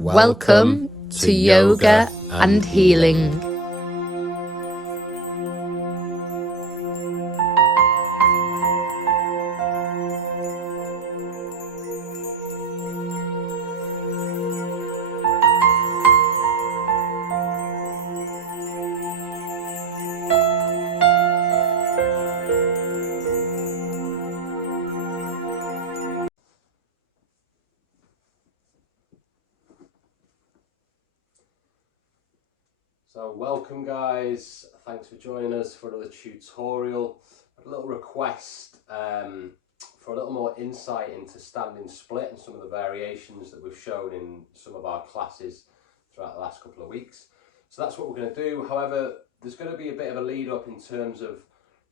Welcome to Yoga and Healing. So welcome guys, thanks for joining us for another tutorial. A little request for a little more insight into standing split and some of the variations that we've shown in some of our classes throughout the last couple of weeks. So that's what we're going to do. However, there's going to be a bit of a lead up in terms of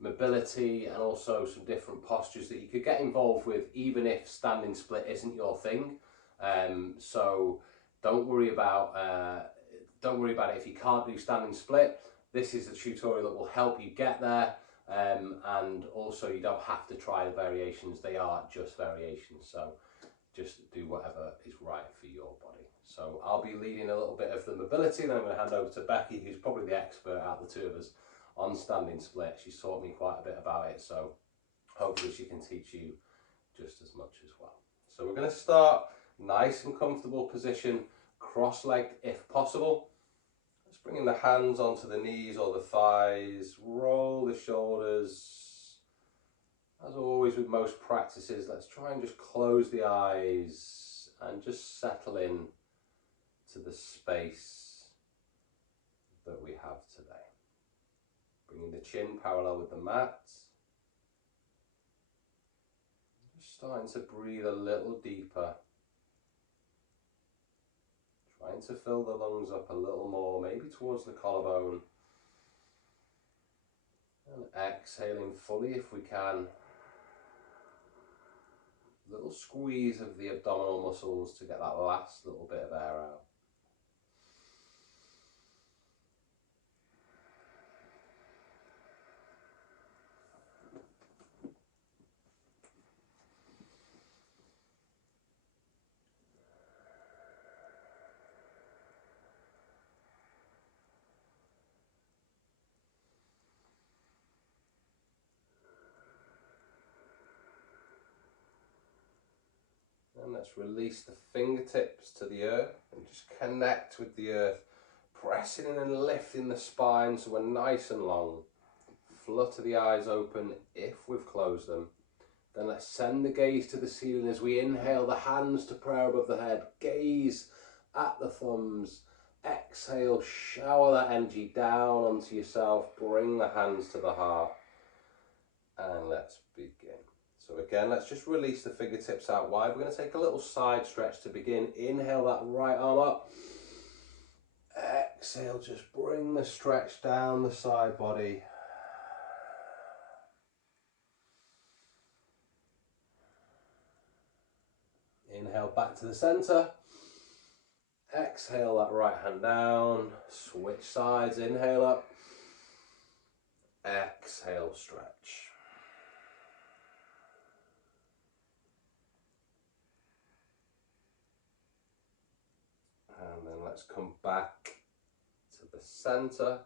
mobility and also some different postures that you could get involved with even if standing split isn't your thing. So don't worry about it if you can't do standing split. This is a tutorial that will help you get there, and also you don't have to try the variations. They are just variations, so just do whatever is right for your body. So I'll be leading a little bit of the mobility, then I'm going to hand over to Becky, who's probably the expert out of the two of us on standing split. She's taught me quite a bit about it, so hopefully she can teach you just as much as well. So we're going to start nice and comfortable position, cross-legged if possible. Just bringing the hands onto the knees or the thighs, roll the shoulders. As always with most practices, let's try and just close the eyes and just settle in to the space that we have today. Bringing the chin parallel with the mat. Just starting to breathe a little deeper. Trying to fill the lungs up a little more, maybe towards the collarbone. And exhaling fully if we can. A little squeeze of the abdominal muscles to get that last little bit of air out. And let's release the fingertips to the earth and just connect with the earth, pressing in and lifting the spine so we're nice and long. Flutter the eyes open if we've closed them. Then let's send the gaze to the ceiling as we inhale, the hands to prayer above the head, gaze at the thumbs, exhale, shower that energy down onto yourself, bring the hands to the heart, and let's begin. So again, let's just release the fingertips out wide. We're going to take a little side stretch to begin. Inhale that right arm up. Exhale, just bring the stretch down the side body. Inhale back to the center. Exhale that right hand down. Switch sides, inhale up. Exhale, stretch. And then let's come back to the center.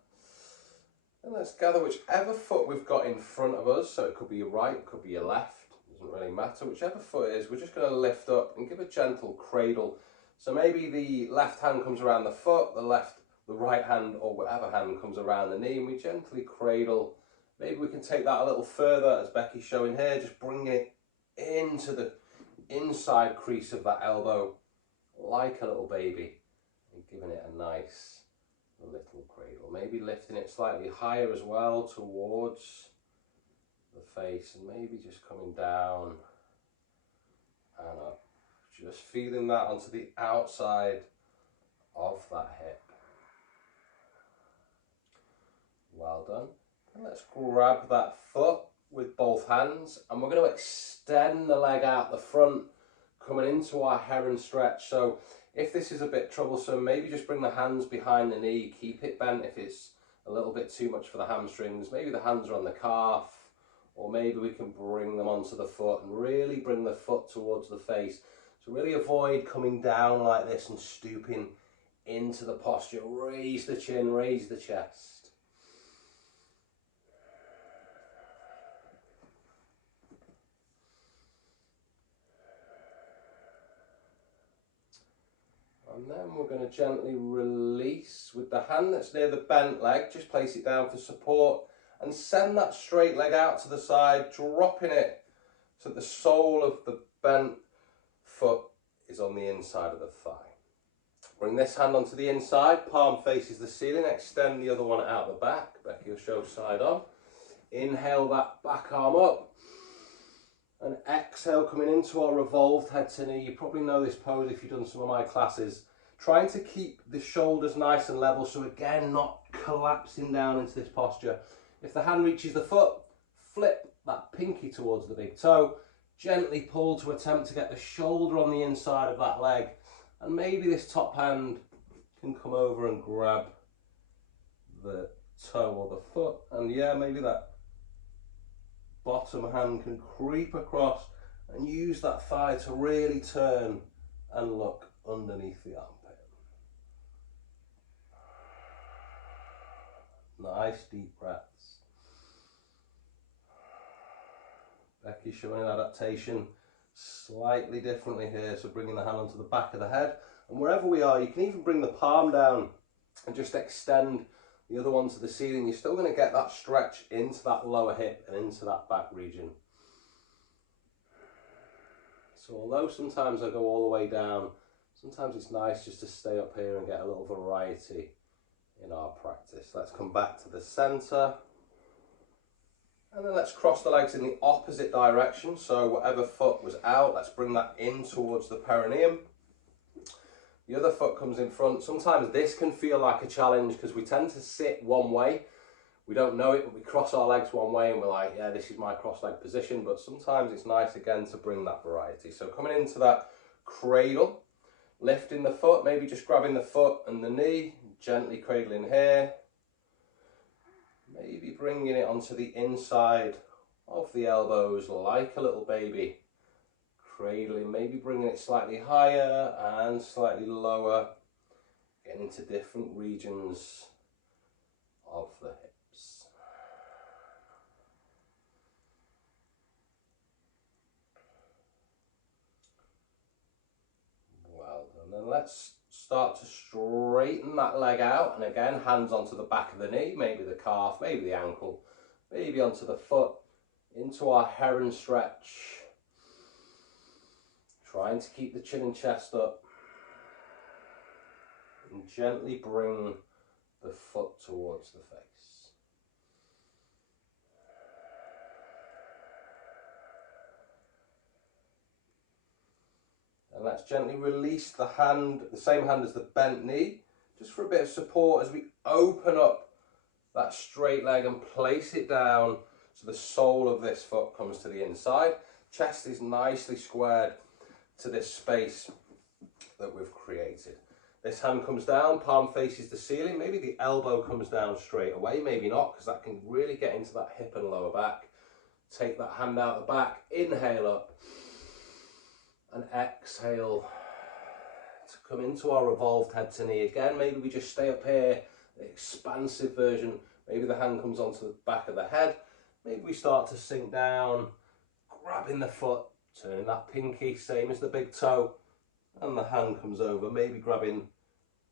And let's gather whichever foot we've got in front of us. So it could be your right, it could be your left. Doesn't really matter. Whichever foot it is, we're just going to lift up and give a gentle cradle. So maybe the left hand comes around the foot, the right hand or whatever hand comes around the knee, and we gently cradle. Maybe we can take that a little further, as Becky's showing here, just bring it into the inside crease of that elbow, like a little baby, and giving it a nice little cradle. Maybe lifting it slightly higher as well towards the face, and maybe just coming down and up. Just feeling that onto the outside of that hip. Well done. And let's grab that foot with both hands, and we're going to extend the leg out the front, coming into our heron stretch. So if this is a bit troublesome, maybe just bring the hands behind the knee, keep it bent if it's a little bit too much for the hamstrings. Maybe the hands are on the calf, or maybe we can bring them onto the foot and really bring the foot towards the face. So really avoid coming down like this and stooping into the posture. Raise the chin, raise the chest. And then we're going to gently release with the hand that's near the bent leg. Just place it down for support and send that straight leg out to the side, dropping it so that the sole of the bent foot is on the inside of the thigh. Bring this hand onto the inside, palm faces the ceiling, extend the other one out the back. Becky will show side on. Inhale that back arm up. And exhale, coming into our revolved head to knee. You probably know this pose if you've done some of my classes. Trying to keep the shoulders nice and level, so again, not collapsing down into this posture. If the hand reaches the foot, flip that pinky towards the big toe. Gently pull to attempt to get the shoulder on the inside of that leg. And maybe this top hand can come over and grab the toe or the foot. And yeah, maybe that bottom hand can creep across and use that thigh to really turn and look underneath the armpit. Nice deep breaths. Becky's showing an adaptation slightly differently here, so bringing the hand onto the back of the head, and wherever we are, you can even bring the palm down and just extend the other one to the ceiling. You're still going to get that stretch into that lower hip and into that back region. So although sometimes I go all the way down, sometimes it's nice just to stay up here and get a little variety in our practice. Let's come back to the center. And then let's cross the legs in the opposite direction. So whatever foot was out, let's bring that in towards the perineum. The other foot comes in front. Sometimes this can feel like a challenge because we tend to sit one way. We don't know it, but we cross our legs one way and we're like, yeah, this is my cross-leg position. But sometimes it's nice again to bring that variety. So coming into that cradle, lifting the foot, maybe just grabbing the foot and the knee, gently cradling here. Maybe bringing it onto the inside of the elbows like a little baby. Cradling, maybe bringing it slightly higher and slightly lower. Getting into different regions of the hips. Well done. Then let's start to straighten that leg out, and again, hands onto the back of the knee, maybe the calf, maybe the ankle, maybe onto the foot, into our heron stretch. Trying to keep the chin and chest up. And gently bring the foot towards the face. And let's gently release the hand, the same hand as the bent knee, just for a bit of support as we open up that straight leg and place it down so the sole of this foot comes to the inside. Chest is nicely squared to this space that we've created. This hand comes down, palm faces the ceiling. Maybe the elbow comes down straight away, maybe not, because that can really get into that hip and lower back. Take that hand out the back, inhale up, and exhale to come into our revolved head to knee. Again, maybe we just stay up here, the expansive version. Maybe the hand comes onto the back of the head. Maybe we start to sink down, grabbing the foot, turning that pinky, same as the big toe, and the hand comes over, maybe grabbing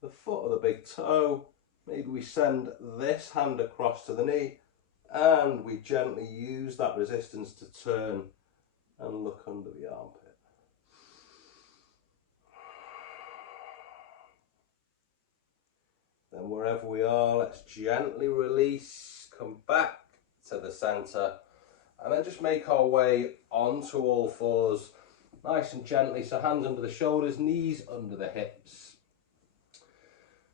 the foot or the big toe. Maybe we send this hand across to the knee, and we gently use that resistance to turn and look under the armpit. Then wherever we are, let's gently release, come back to the center, and then just make our way onto all fours, nice and gently. So hands under the shoulders, knees under the hips.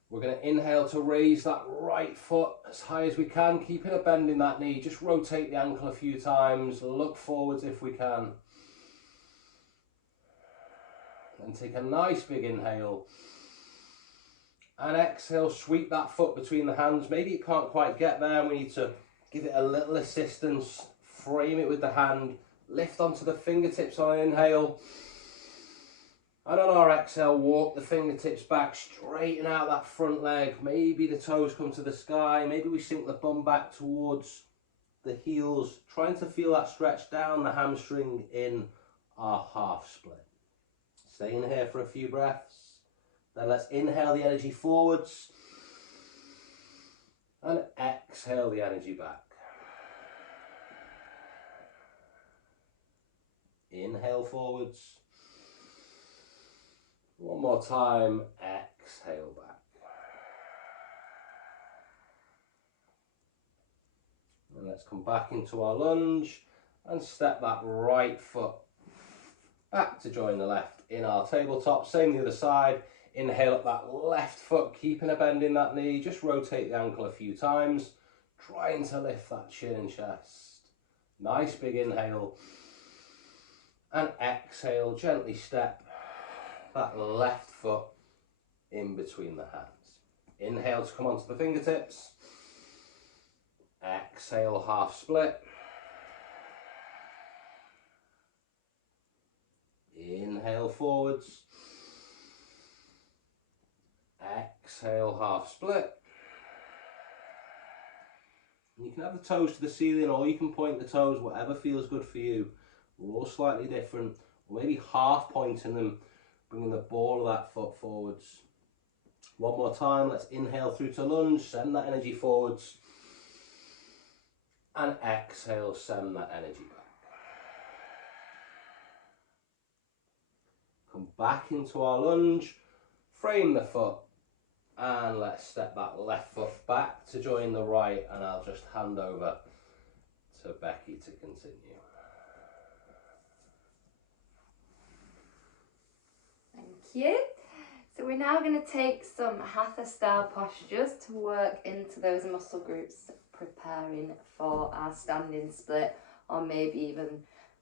We're going to inhale to raise that right foot as high as we can, keeping a bend in that knee. Just rotate the ankle a few times, look forwards if we can. Then take a nice big inhale. And exhale, sweep that foot between the hands. Maybe you can't quite get there, and we need to give it a little assistance. Frame it with the hand. Lift onto the fingertips on an inhale. And on our exhale, walk the fingertips back, straighten out that front leg. Maybe the toes come to the sky. Maybe we sink the bum back towards the heels, trying to feel that stretch down the hamstring in our half split. Stay in here for a few breaths. Then let's inhale the energy forwards and exhale the energy back. Inhale forwards. One more time, exhale back. And let's come back into our lunge and step that right foot back to join the left in our tabletop. Same the other side. Inhale up that left foot, keeping a bend in that knee. Just rotate the ankle a few times, trying to lift that chin and chest. Nice big inhale. And exhale, gently step that left foot in between the hands. Inhale to come onto the fingertips. Exhale, half split. Inhale forwards. Exhale, half split. You can have the toes to the ceiling, or you can point the toes, whatever feels good for you. We're all slightly different. Or maybe half pointing them, bringing the ball of that foot forwards. One more time, let's inhale through to lunge, send that energy forwards. And exhale, send that energy back. Come back into our lunge, frame the foot, and let's step that left foot back to join the right, and I'll just hand over to Becky to continue. Thank you. So we're now going to take some hatha style postures to work into those muscle groups, preparing for our standing split, or maybe even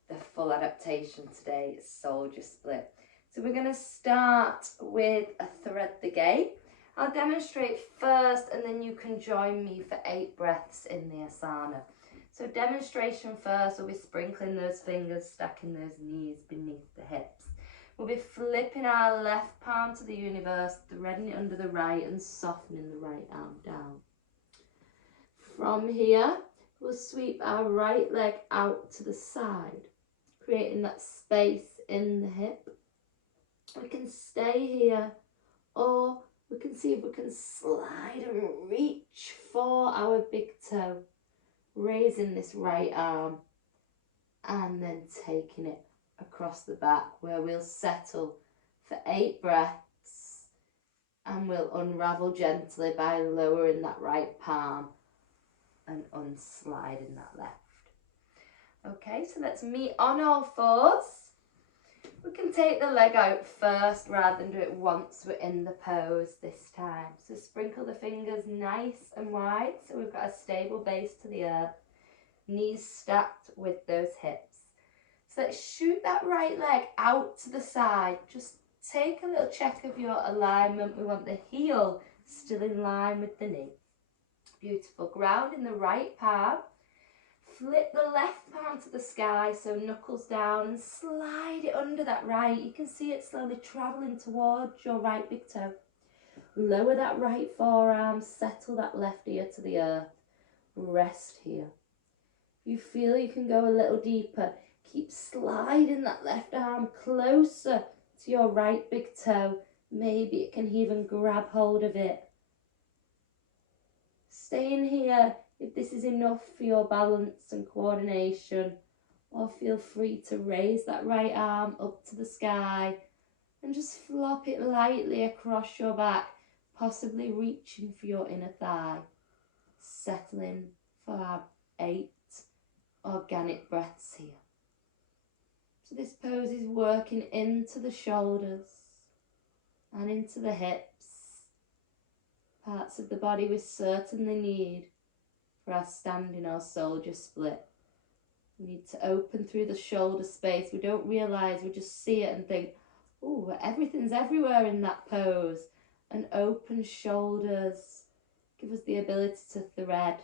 the full adaptation today, soldier split. So we're going to start with a thread the gate. I'll demonstrate first, and then you can join me for 8 breaths in the asana. So demonstration first, we'll be sprinkling those fingers, stacking those knees beneath the hips. We'll be flipping our left palm to the universe, threading it under the right and softening the right arm down. From here, we'll sweep our right leg out to the side, creating that space in the hip. We can stay here, or we can see if we can slide and reach for our big toe, raising this right arm and then taking it across the back, where we'll settle for 8 breaths and we'll unravel gently by lowering that right palm and unsliding that left. Okay, so let's meet on all fours. We can take the leg out first rather than do it once we're in the pose this time. So sprinkle the fingers nice and wide so we've got a stable base to the earth. Knees stacked with those hips. So let's shoot that right leg out to the side. Just take a little check of your alignment. We want the heel still in line with the knee. Beautiful. Ground in the right palm. Flip the left palm to the sky, so knuckles down, and slide it under that right. You can see it slowly travelling towards your right big toe. Lower that right forearm, settle that left ear to the earth. Rest here. If you feel you can go a little deeper, keep sliding that left arm closer to your right big toe. Maybe it can even grab hold of it. Stay in here if this is enough for your balance and coordination, or feel free to raise that right arm up to the sky and just flop it lightly across your back, possibly reaching for your inner thigh. Settling for our 8 organic breaths here. So this pose is working into the shoulders and into the hips, parts of the body we certainly need for our standing or soldier split. We need to open through the shoulder space. We don't realise, we just see it and think, oh, everything's everywhere in that pose. And open shoulders give us the ability to thread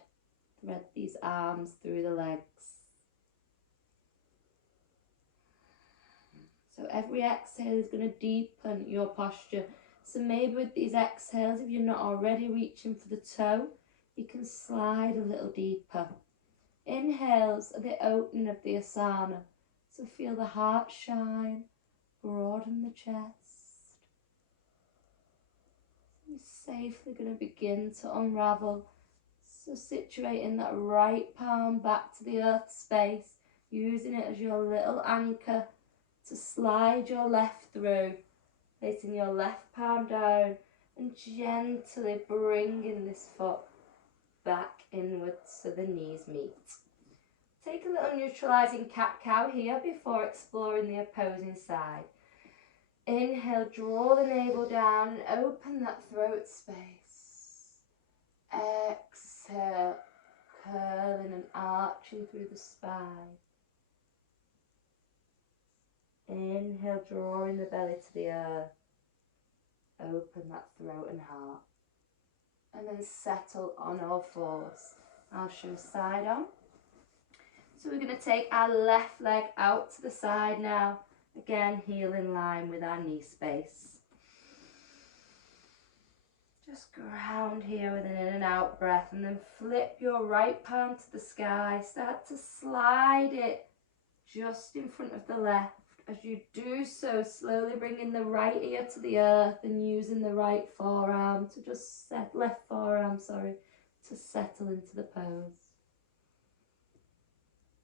these arms through the legs. So every exhale is going to deepen your posture. So maybe with these exhales, if you're not already reaching for the toe, you can slide a little deeper. Inhales are the opening of the asana. So feel the heart shine, broaden the chest. You're safely going to begin to unravel. So situating that right palm back to the earth space, using it as your little anchor to slide your left through, placing your left palm down and gently bringing this foot back inwards so the knees meet. Take a little neutralizing cat-cow here before exploring the opposing side. Inhale, draw the navel down and open that throat space. Exhale, curling and arching through the spine. Inhale, drawing the belly to the earth. Open that throat and heart. And then settle on all fours. I'll show side on. So we're going to take our left leg out to the side now. Again, heel in line with our knee space. Just ground here with an in and out breath, and then flip your right palm to the sky. Start to slide it just in front of the left. As you do so, slowly bringing the right ear to the earth and using the right forearm to just left forearm, to settle into the pose.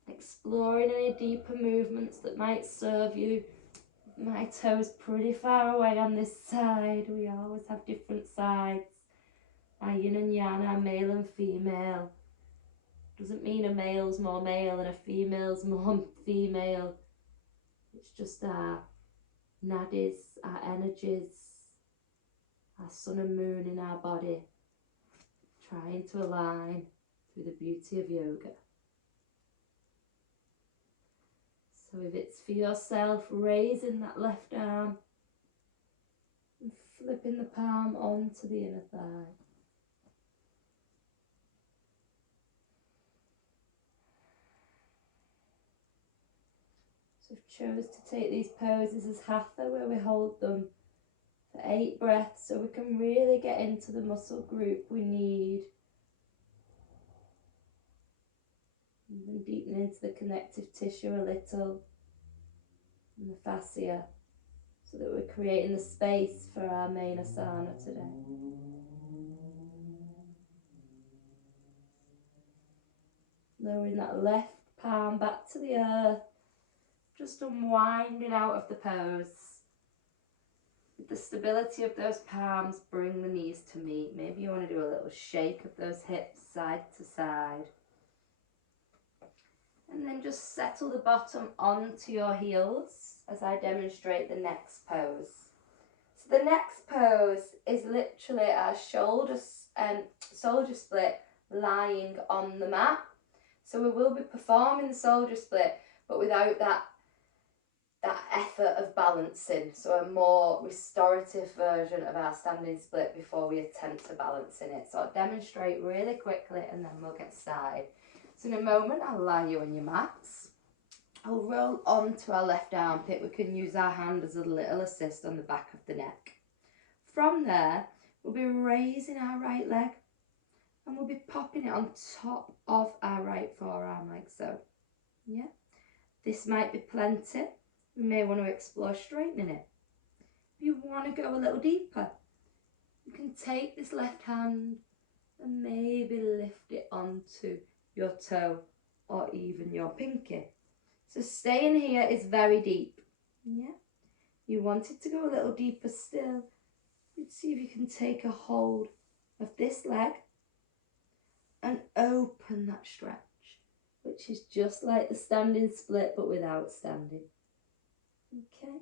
Exploring any deeper movements that might serve you. My toe's pretty far away on this side. We always have different sides. Our yin and yang, our male and female. Doesn't mean a male's more male and a female's more female. It's just our nadis, our energies, our sun and moon in our body, trying to align through the beauty of yoga. So if it's for yourself, raising that left arm and flipping the palm onto the inner thigh. So I've chose to take these poses as hatha, where we hold them for 8 breaths so we can really get into the muscle group we need. And then deepen into the connective tissue a little, and the fascia, so that we're creating the space for our main asana today. Lowering that left palm back to the earth, just unwinding out of the pose. With the stability of those palms, bring the knees to meet. Maybe you want to do a little shake of those hips side to side. And then just settle the bottom onto your heels as I demonstrate the next pose. So the next pose is literally our shoulder split lying on the mat. So we will be performing the soldier split, but without that effort of balancing. So a more restorative version of our standing split before we attempt to balance in it. So I'll demonstrate really quickly and then we'll get started. So in a moment, I'll lie you on your mats. I'll roll onto our left armpit. We can use our hand as a little assist on the back of the neck. From there, we'll be raising our right leg and we'll be popping it on top of our right forearm like so. Yeah, this might be plenty. We may want to explore straightening it. If you want to go a little deeper, you can take this left hand and maybe lift it onto your toe or even your pinky. So staying here is very deep. Yeah. You want it to go a little deeper still. Let's see if you can take a hold of this leg and open that stretch, which is just like the standing split but without standing. Okay,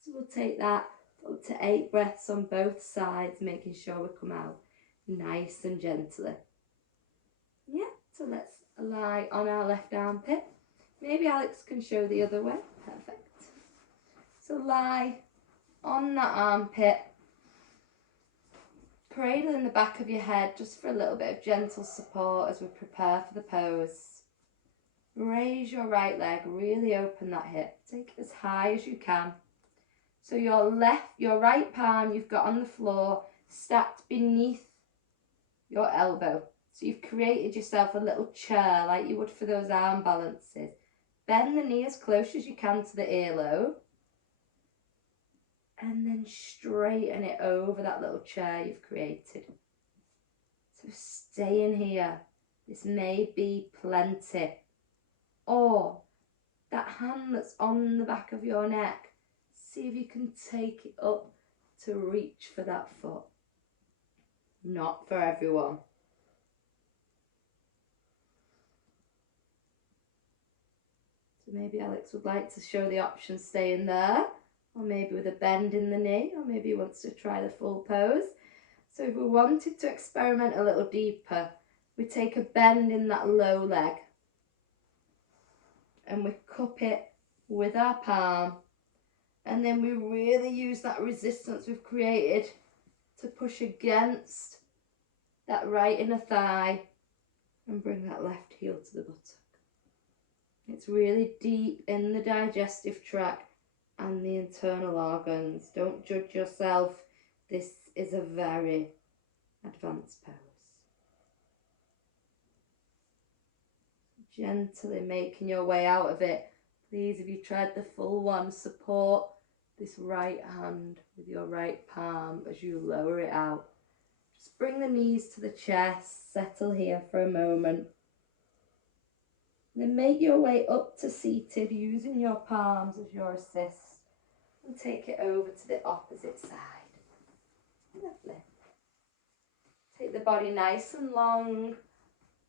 so we'll take that up to 8 breaths on both sides, making sure we come out nice and gently. Yeah, so let's lie on our left armpit. Maybe Alex can show the other way. Perfect. So lie on that armpit, cradle in the back of your head just for a little bit of gentle support as we prepare for the pose. Raise your right leg, really open that hip. Take it as high as you can. So your right palm you've got on the floor stacked beneath your elbow. So you've created yourself a little chair like you would for those arm balances. Bend the knee as close as you can to the earlobe. And then straighten it over that little chair you've created. So stay in here. This may be plenty. Or that hand that's on the back of your neck, see if you can take it up to reach for that foot. Not for everyone. So maybe Alex would like to show the option staying there, or maybe with a bend in the knee, or maybe he wants to try the full pose. So if we wanted to experiment a little deeper, we take a bend in that low leg and we cup it with our palm, and then we really use that resistance we've created to push against that right inner thigh and bring that left heel to the buttock. It's really deep in the digestive tract and the internal organs. Don't judge yourself. This is a very advanced pose. Gently making your way out of it. Please, if you tried the full one, support this right hand with your right palm as you lower it out. Just bring the knees to the chest, settle here for a moment. Then make your way up to seated using your palms as your assist, and take it over to the opposite side. Lovely. Take the body nice and long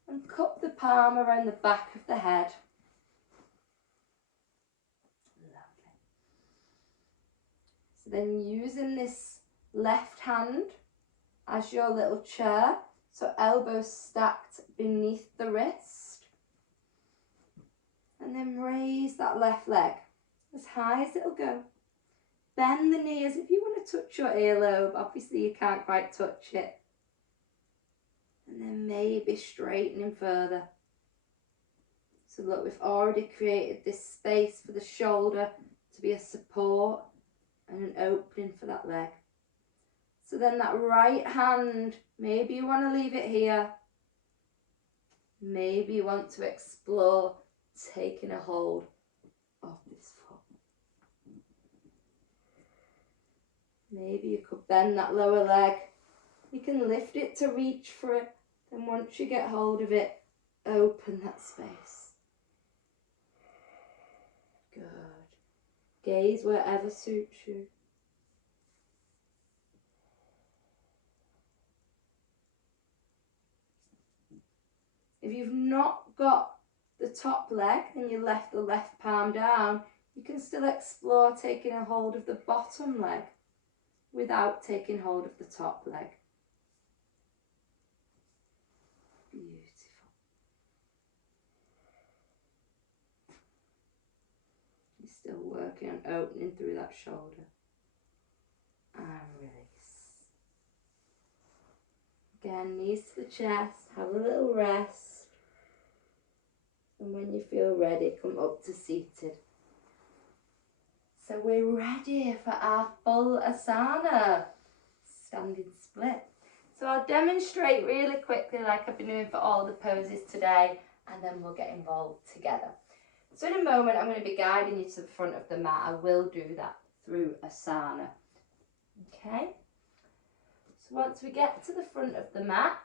and cup the palm around the back of the head. Lovely. So then using this left hand as your little chair, so elbows stacked beneath the wrist, and then raise that left leg as high as it'll go. Bend the knee as if you want to touch your earlobe. Obviously you can't quite touch it. And then maybe straightening further. So look, we've already created this space for the shoulder to be a support and an opening for that leg. So then that right hand, maybe you want to leave it here. Maybe you want to explore taking a hold of this foot. Maybe you could bend that lower leg. You can lift it to reach for it. Then once you get hold of it, open that space. Good. Gaze wherever suits you. If you've not got the top leg and you left the left palm down, you can still explore taking a hold of the bottom leg without taking hold of the top leg. Beautiful. You're still working on opening through that shoulder. And release. Again, knees to the chest, have a little rest. And when you feel ready, come up to seated. So we're ready for our full asana, standing split. So I'll demonstrate really quickly like I've been doing for all the poses today, and then we'll get involved together. So in a moment, I'm going to be guiding you to the front of the mat. I will do that through asana. Okay. So once we get to the front of the mat,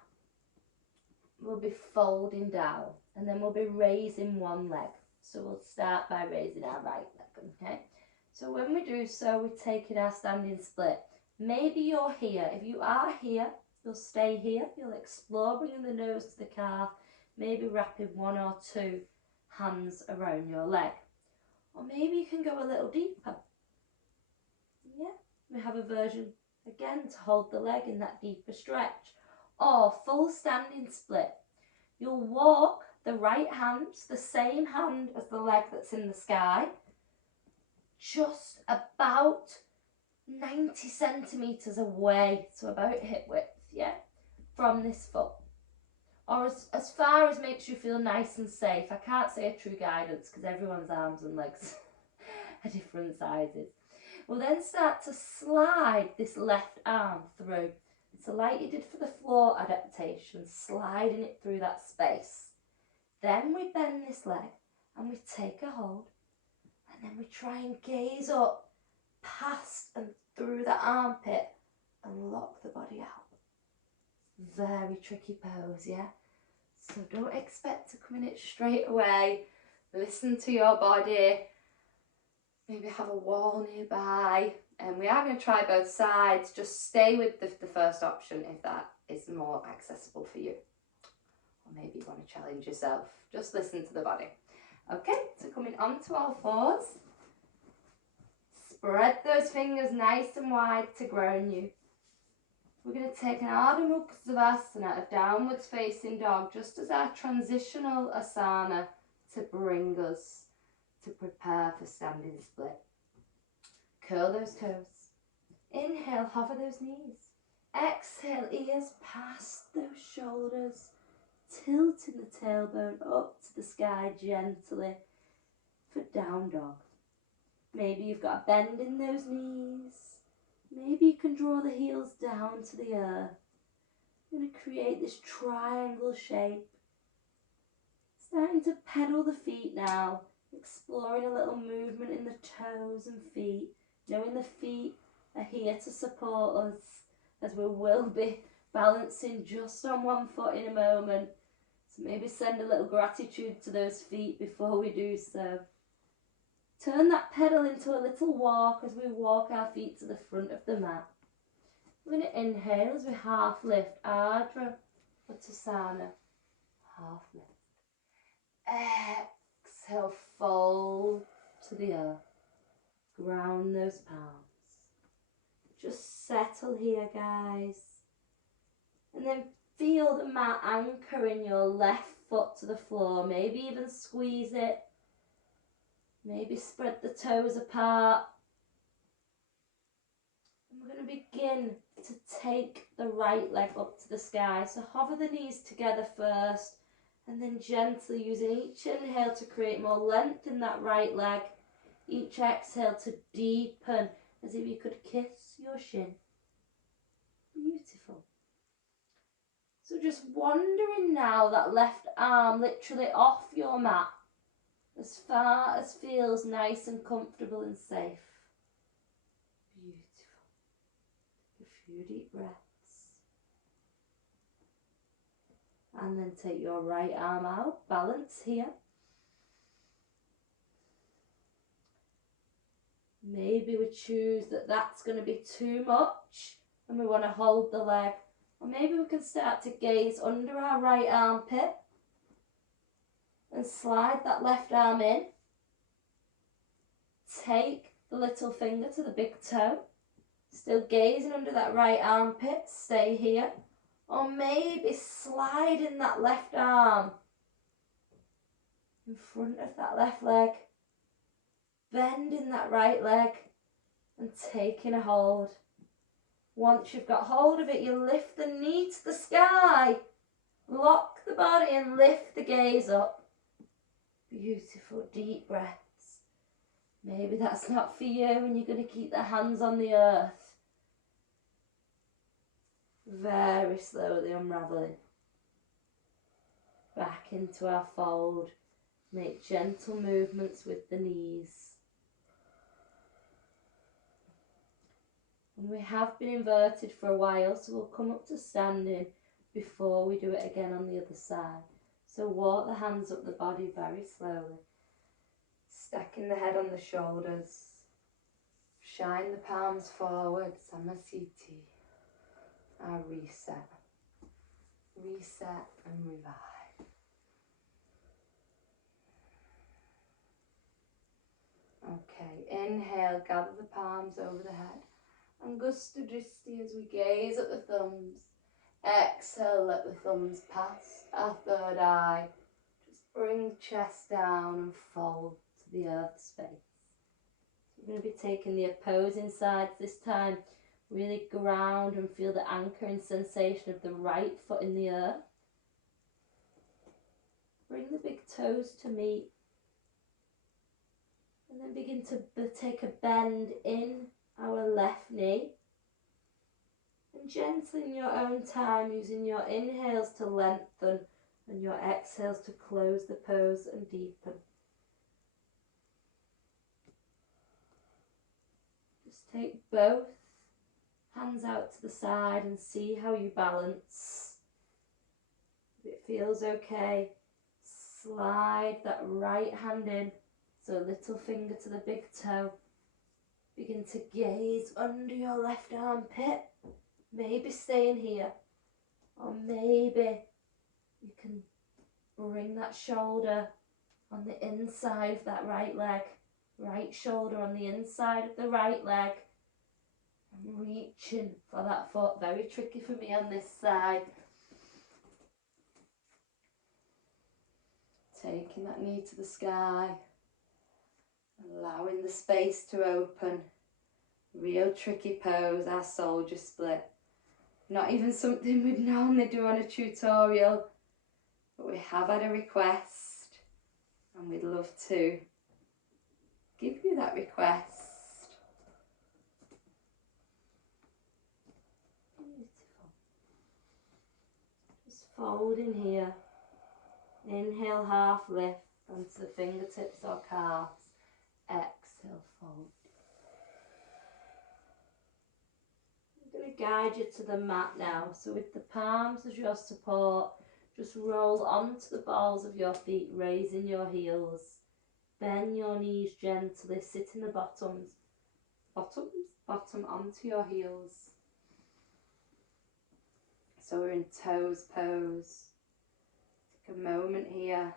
we'll be folding down, and then we'll be raising one leg. So we'll start by raising our right leg, okay? So when we do so, we're taking our standing split. Maybe you're here. If you are here, you'll stay here. You'll explore bringing the nose to the calf, maybe wrapping one or two hands around your leg. Or maybe you can go a little deeper. Yeah, we have a version, again, to hold the leg in that deeper stretch. Or full standing split. You'll walk the right hand, the same hand as the leg that's in the sky, just about 90 centimetres away, so about hip width, yeah, from this foot. or as far as makes you feel nice and safe. I can't say a true guidance because everyone's arms and legs are different sizes. We'll then start to slide this left arm through. So like you did for the floor adaptation, sliding it through that space. Then we bend this leg and we take a hold, and then we try and gaze up past and through the armpit and lock the body out. Very tricky pose, yeah? So don't expect to come in it straight away. Listen to your body. Maybe have a wall nearby. And we are going to try both sides. Just stay with the first option if that is more accessible for you. Or maybe you want to challenge yourself. Just listen to the body. Okay, so coming onto all fours. Spread those fingers nice and wide to ground you. We're going to take an Ardha Mukha Savasana, a downwards facing dog, just as our transitional asana to bring us to prepare for standing split. Curl those toes. Inhale, hover those knees. Exhale, ears past those shoulders, tilting the tailbone up to the sky gently for down dog. Maybe you've got a bend in those knees. Maybe you can draw the heels down to the earth. You're going to create this triangle shape. Starting to pedal the feet now, exploring a little movement in the toes and feet, knowing the feet are here to support us as we will be balancing just on one foot in a moment. So maybe send a little gratitude to those feet before we do so. Turn that pedal into a little walk as we walk our feet to the front of the mat. We're going to inhale as we half lift, Ardha Uttanasana, half lift. Exhale, fold to the earth. Ground those palms. Just settle here, guys. And then feel the mat anchoring your left foot to the floor. Maybe even squeeze it. Maybe spread the toes apart. And we're going to begin to take the right leg up to the sky. So hover the knees together first, and then gently using each inhale to create more length in that right leg. Each exhale to deepen, as if you could kiss your shin. Beautiful. So just wandering now that left arm literally off your mat, as far as feels nice and comfortable and safe. Beautiful. A few deep breaths. And then take your right arm out, balance here. Maybe we choose that that's going to be too much and we want to hold the leg. Or maybe we can start to gaze under our right armpit and slide that left arm in. Take the little finger to the big toe. Still gazing under that right armpit. Stay here. Or maybe sliding that left arm in front of that left leg. Bending that right leg and taking a hold. Once you've got hold of it, you lift the knee to the sky. Lock the body and lift the gaze up. Beautiful deep breaths. Maybe that's not for you and you're going to keep the hands on the earth. Very slowly unraveling. Back into our fold. Make gentle movements with the knees. And we have been inverted for a while, so we'll come up to standing before we do it again on the other side. So walk the hands up the body very slowly. Stacking the head on the shoulders. Shine the palms forward, Samasthiti. Our reset. Reset and revive. Okay, inhale, gather the palms over the head. Angusta Dristi as we gaze at the thumbs. Exhale, let the thumbs pass our third eye. Just bring the chest down and fold to the earth space. We're going to be taking the opposing sides this time. Really ground and feel the anchoring sensation of the right foot in the earth. Bring the big toes to meet. And then begin to take a bend in our left knee. And gently in your own time, using your inhales to lengthen and your exhales to close the pose and deepen. Just take both hands out to the side and see how you balance. If it feels okay, slide that right hand in, so little finger to the big toe. Begin to gaze under your left armpit. Maybe staying here, or maybe you can bring that shoulder on the inside of that right leg, right shoulder on the inside of the right leg. I'm reaching for that foot, very tricky for me on this side. Taking that knee to the sky, allowing the space to open. Real tricky pose, our soldier split. Not even something we'd normally do on a tutorial, but we have had a request and we'd love to give you that request. Beautiful. Just fold in here. Inhale, half lift onto the fingertips or calves. Exhale, fold. I'm going to guide you to the mat now. So with the palms as your support, just roll onto the balls of your feet, raising your heels. Bend your knees gently, sit in the bottom onto your heels. So we're in toes pose. Take a moment here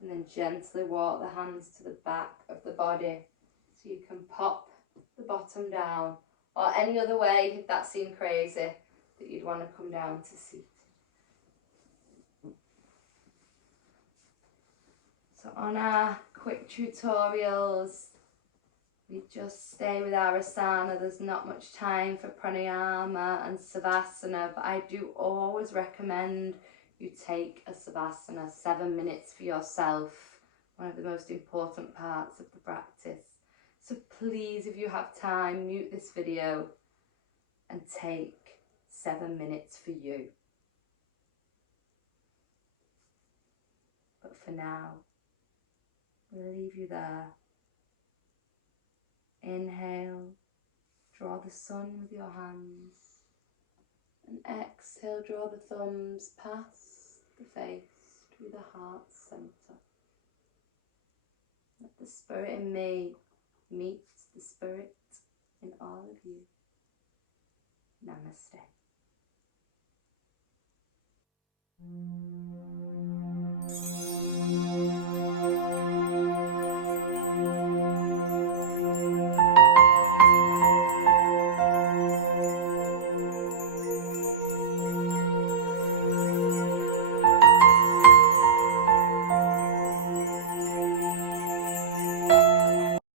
and then gently walk the hands to the back of the body so you can pop the bottom down, or any other way if that seemed crazy that you'd want to come down to seated. So on our quick tutorials, we just stay with our asana. There's not much time for pranayama and savasana, but I do always recommend you take a savasana, 7 minutes for yourself, one of the most important parts of the practice. So please, if you have time, mute this video and take 7 minutes for you. But for now, we'll leave you there. Inhale, draw the sun with your hands. And exhale, draw the thumbs past the face to the heart centre. Let the spirit in me meet the spirit in all of you. Namaste.